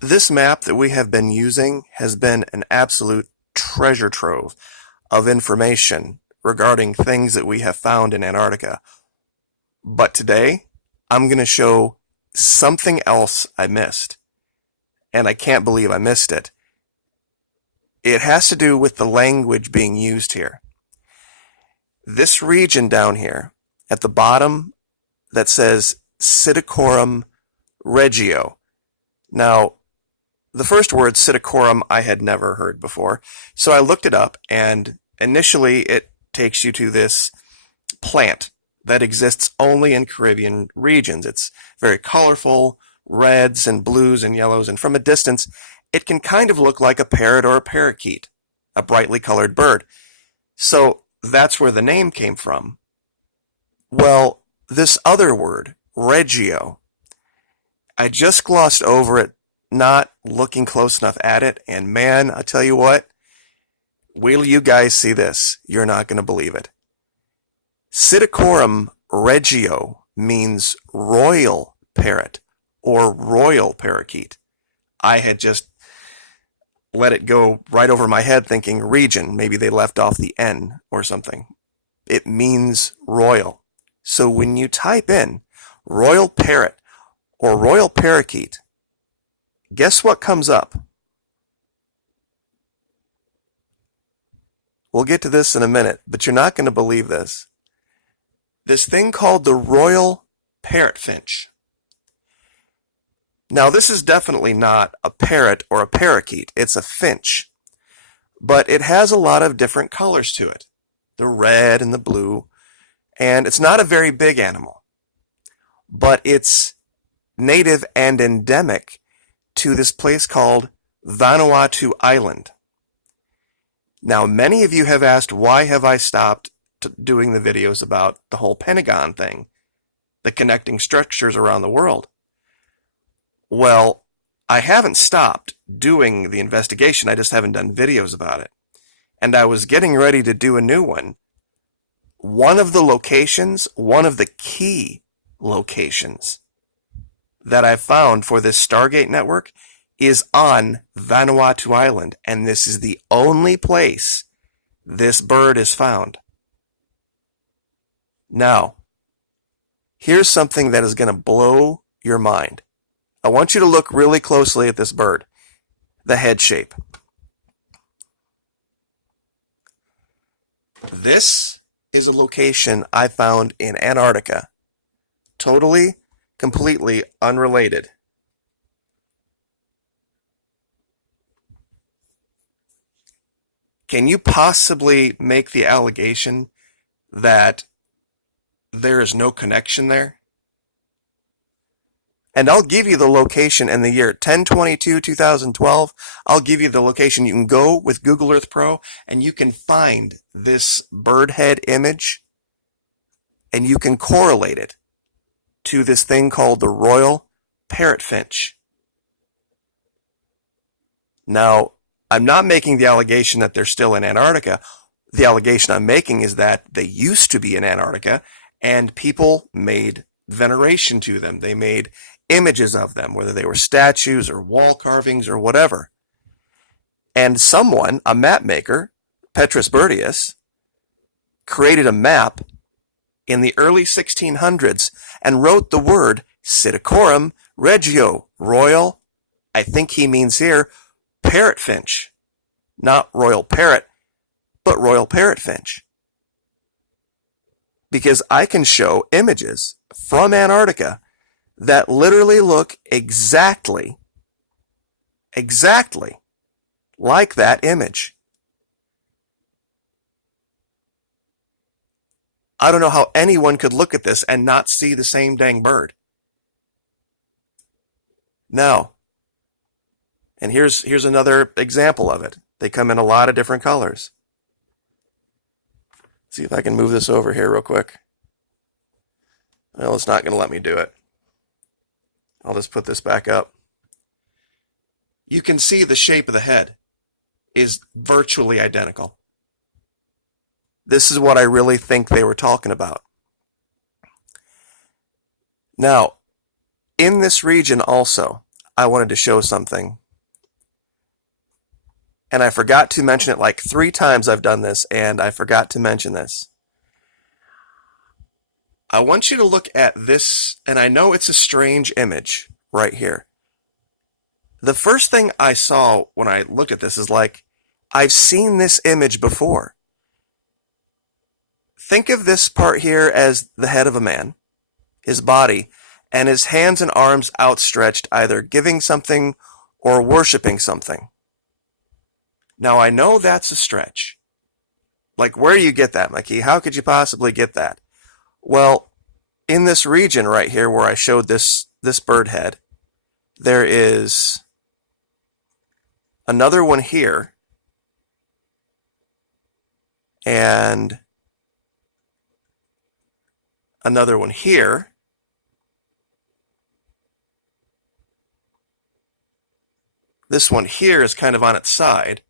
This map that we have been using has been an absolute treasure trove of information regarding things that we have found in Antarctica. But today, I'm going to show something else I missed, and I can't believe I missed it. It has to do with the language being used here. This region down here at the bottom that says Psittacorum regio. Now, the first word, psittacorum, I had never heard before, so I looked it up, and initially it takes you to this plant that exists only in Caribbean regions. It's very colorful, reds and blues and yellows, and from a distance, it can kind of look like a parrot or a parakeet, a brightly colored bird. So that's where the name came from. Well, this other word, regio, I just glossed over it, not looking close enough at it, and man, I tell you what, wait till you guys see this. You're not going to believe it. Psittacorum regio means royal parrot or royal parakeet. I had just let it go right over my head thinking region. Maybe they left off the N or something. It means royal. So when you type in royal parrot or royal parakeet, guess what comes up? We'll get to this in a minute, but you're not going to believe this. This thing called the royal parrot finch. Now, this is definitely not a parrot or a parakeet. It's a finch. But it has a lot of different colors to it. The red and the blue. And it's not a very big animal. But it's native and endemic to this place called Vanuatu Island. Now, many of you have asked, why have I stopped doing the videos about the whole Pentagon thing, the connecting structures around the world? Well, I haven't stopped doing the investigation, I just haven't done videos about it. And I was getting ready to do a new one. One of the locations, one of the key locations that I found for this Stargate network is on Vanuatu Island, and this is the only place this bird is found. Now, here's something that is going to blow your mind. I want you to look really closely at this bird, the head shape. This is a location I found in Antarctica, totally, completely unrelated. Can you possibly make the allegation that there is no connection there? And I'll give you the location in the year 10/22/2012. I'll give you the location. You can go with Google Earth Pro and you can find this bird head image and you can correlate it to this thing called the royal parrot finch. Now, I'm not making the allegation that they're still in Antarctica. The allegation I'm making is that they used to be in Antarctica and people made veneration to them. They made images of them, whether they were statues or wall carvings or whatever. And someone, a map maker, Petrus Bertius, created a map in the early 1600s and wrote the word Psittacorum regio, royal, I think he means here, parrot finch. Not royal parrot, but royal parrot finch. Because I can show images from Antarctica that literally look exactly like that image. I don't know how anyone could look at this and not see the same dang bird. Now, and here's another example of it. They come in a lot of different colors. See if I can move this over here real quick. Well, it's not going to let me do it. I'll just put this back up. You can see the shape of the head is virtually identical. This is what I really think they were talking about. Now, in this region also, I wanted to show something. And I forgot to mention it like 3 times I've done this, and I forgot to mention this. I want you to look at this, and I know it's a strange image right here. The first thing I saw when I looked at this is like, I've seen this image before. Think of this part here as the head of a man, his body, and his hands and arms outstretched, either giving something or worshiping something. Now, I know that's a stretch. Like, where do you get that, Mikey? How could you possibly get that? Well, in this region right here where I showed this bird head, there is another one here, and another one here, this one here is kind of on its side.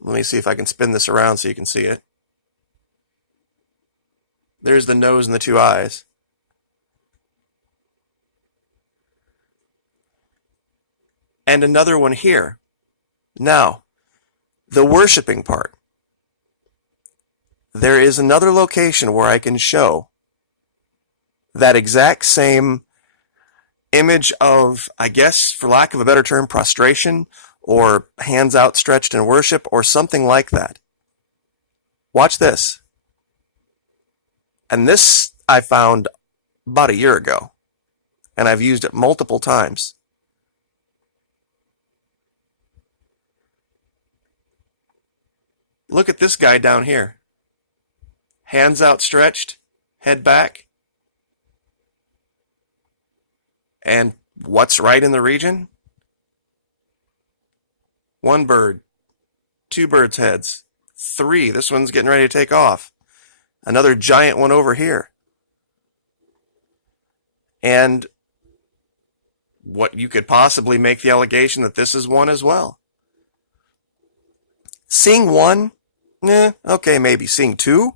Let me see if I can spin this around so you can see it. There's the nose and the 2 eyes. And another one here. Now, the worshiping part. There is another location where I can show that exact same image of, I guess, for lack of a better term, prostration, or hands outstretched in worship, or something like that. Watch this. And this I found about a year ago, and I've used it multiple times. Look at this guy down here. Hands outstretched, head back. And what's right in the region? 1 bird, 2 birds' heads, 3. This one's getting ready to take off. Another giant one over here. And what you could possibly make the allegation that this is one as well. Seeing 1? Okay, maybe. Seeing 2?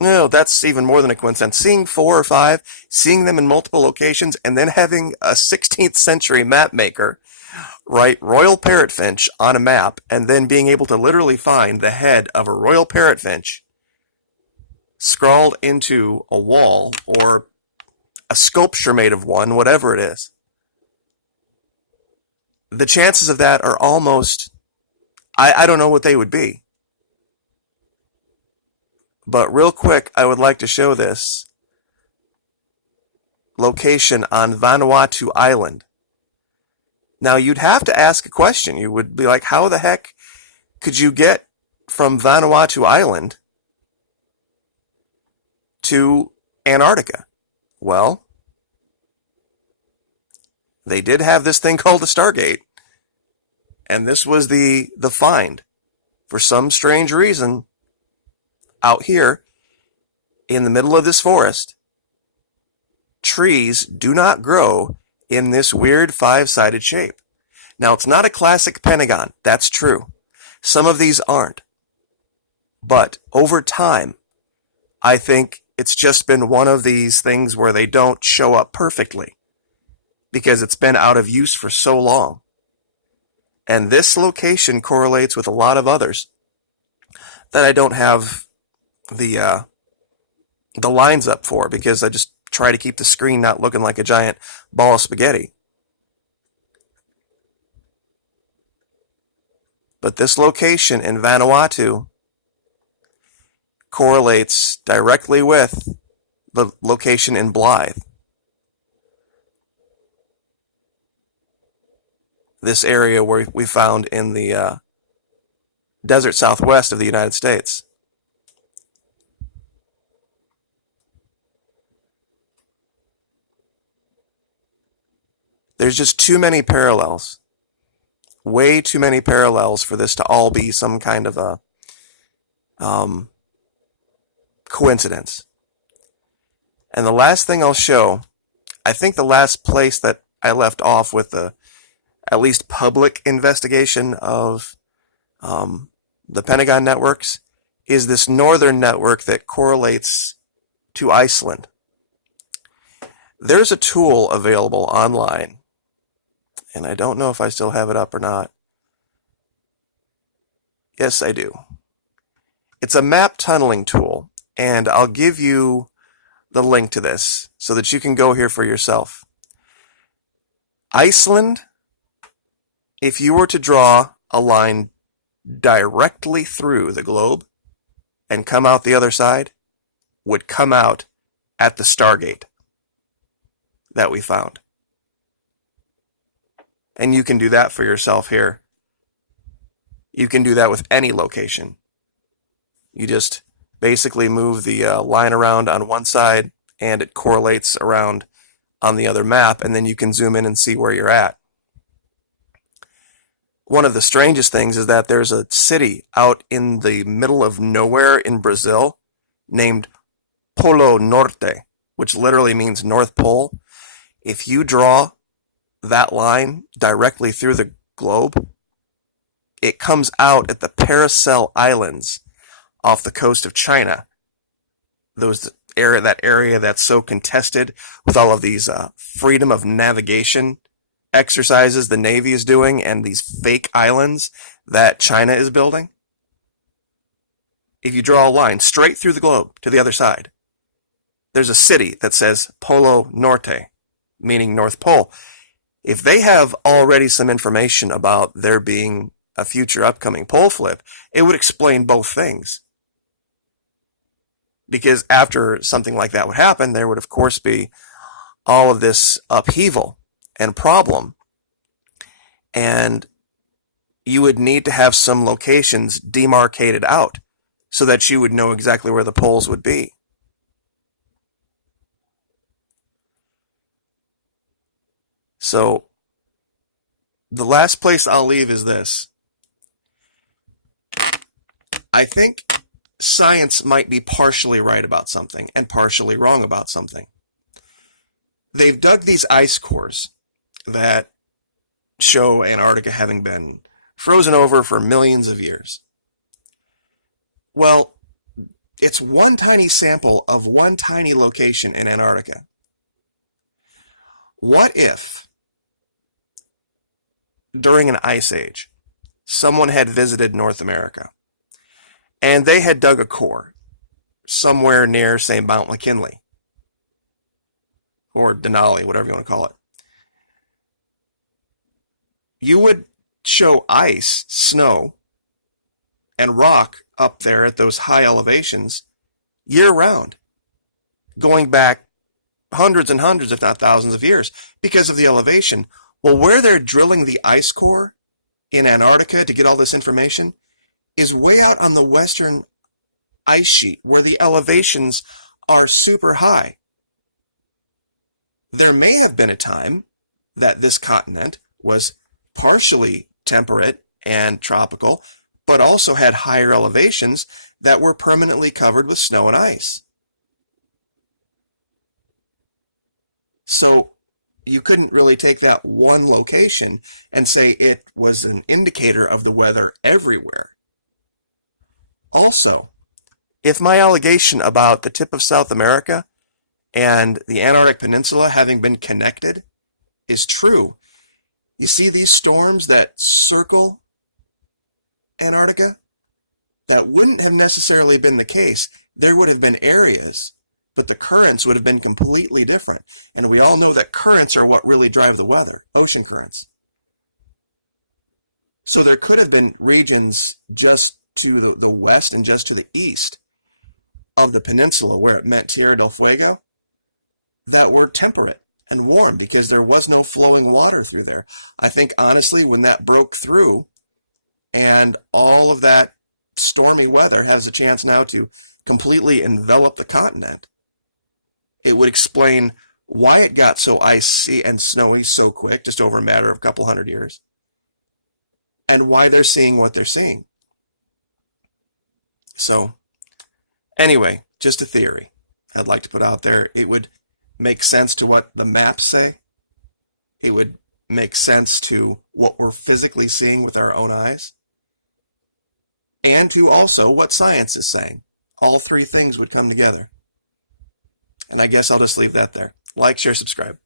No, that's even more than a coincidence. Seeing 4 or 5, seeing them in multiple locations, and then having a 16th century map maker write royal parrotfinch on a map, and then being able to literally find the head of a royal parrotfinch scrawled into a wall or a sculpture made of one, whatever it is. The chances of that are almost, I don't know what they would be. But real quick, I would like to show this location on Vanuatu Island. Now, you'd have to ask a question. You would be like, how the heck could you get from Vanuatu Island to Antarctica? Well, they did have this thing called a Stargate, and this was the find. For some strange reason, out here in the middle of this forest, trees do not grow in this weird 5-sided shape. Now, it's not a classic pentagon. That's true. Some of these aren't. But over time, I think it's just been one of these things where they don't show up perfectly because it's been out of use for so long. And this location correlates with a lot of others that I don't have the lines up for because I just try to keep the screen not looking like a giant ball of spaghetti. But this location in Vanuatu correlates directly with the location in Blythe. This area where we found in the desert southwest of the United States. There's just too many parallels. Way too many parallels for this to all be some kind of a coincidence. And the last thing I'll show, I think the last place that I left off with the at least public investigation of the Pentagon networks is this northern network that correlates to Iceland. There's a tool available online, and I don't know if I still have it up or not. Yes, I do. It's a map tunneling tool, and I'll give you the link to this so that you can go here for yourself. Iceland, if you were to draw a line directly through the globe and come out the other side, would come out at the Stargate that we found. And you can do that for yourself here. You can do that with any location. You just basically move the line around on one side and it correlates around on the other map, and then you can zoom in and see where you're at. One of the strangest things is that there's a city out in the middle of nowhere in Brazil named Polo Norte, which literally means North Pole. If you draw that line directly through the globe, it comes out at the Paracel Islands off the coast of China. That area that's so contested with all of these freedom of navigation exercises the Navy is doing and these fake islands that China is building. If you draw a line straight through the globe to the other side, there's a city that says Polo Norte, meaning North Pole. If they have already some information about there being a future upcoming pole flip, it would explain both things. Because after something like that would happen, there would of course be all of this upheaval and problem. And you would need to have some locations demarcated out so that you would know exactly where the poles would be. So the last place I'll leave is this. I think science might be partially right about something and partially wrong about something. They've dug these ice cores that show Antarctica having been frozen over for millions of years. Well, it's one tiny sample of one tiny location in Antarctica. What if, during an ice age, someone had visited North America and they had dug a core somewhere near, say, Mount McKinley or Denali, whatever you want to call it? You would show ice, snow, and rock up there at those high elevations year-round, going back hundreds and hundreds, if not thousands of years, because of the elevation. Well, where they're drilling the ice core in Antarctica to get all this information is way out on the western ice sheet, where the elevations are super high. There may have been a time that this continent was partially temperate and tropical, but also had higher elevations that were permanently covered with snow and ice. So you couldn't really take that one location and say it was an indicator of the weather everywhere. Also, if my allegation about the tip of South America and the Antarctic Peninsula having been connected is true, you see these storms that circle Antarctica? That wouldn't have necessarily been the case. There would have been areas, but the currents would have been completely different. And we all know that currents are what really drive the weather, ocean currents. So there could have been regions just to the west and just to the east of the peninsula where it met Tierra del Fuego that were temperate and warm because there was no flowing water through there. I think honestly when that broke through and all of that stormy weather has a chance now to completely envelop the continent, it would explain why it got so icy and snowy so quick, just over a matter of a couple hundred years, and why they're seeing what they're seeing. So, anyway, just a theory I'd like to put out there. It would make sense to what the maps say. It would make sense to what we're physically seeing with our own eyes. And to also what science is saying. All three things would come together. And I guess I'll just leave that there. Like, share, subscribe.